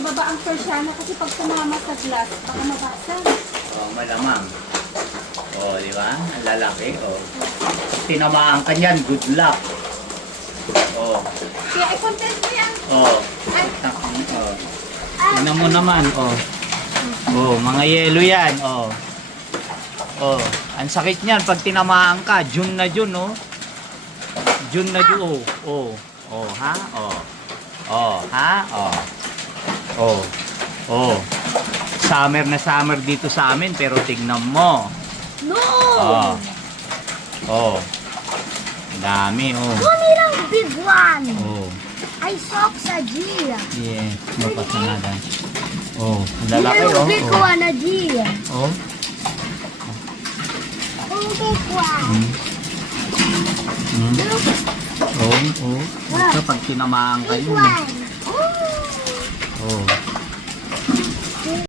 ibaba ang persiana kasi pag tumama sa glass, baka mabaksan. Oh, malamang. Oh, di ba? Ang lalaki. Oh. Tinamaan ka niyan, good luck. Oh. Kaya i-content mo yan. Oh. Ay, Oh. Tingnan mo naman, oh. Oh, mga yelo yan, oh. Oh, ang sakit niyan pag tinamaan ka, June na June, oh. June na June, oh. Oh, oh, ha? Oh. Oh, ha? Oh. Oh. Oh. Summer na summer dito sa amin, pero tignan mo. no! Oh. Oh. Ang dami, oh. Kumirang big one. Oh. I saw sa Gia. Yeah, mapasanada. Oh, ang lalaki, oh. Big Oh. one na Gia. Oh. Big one. Mm. Mm. Oh, oh. Ito pag tinamaan Big kayo. one.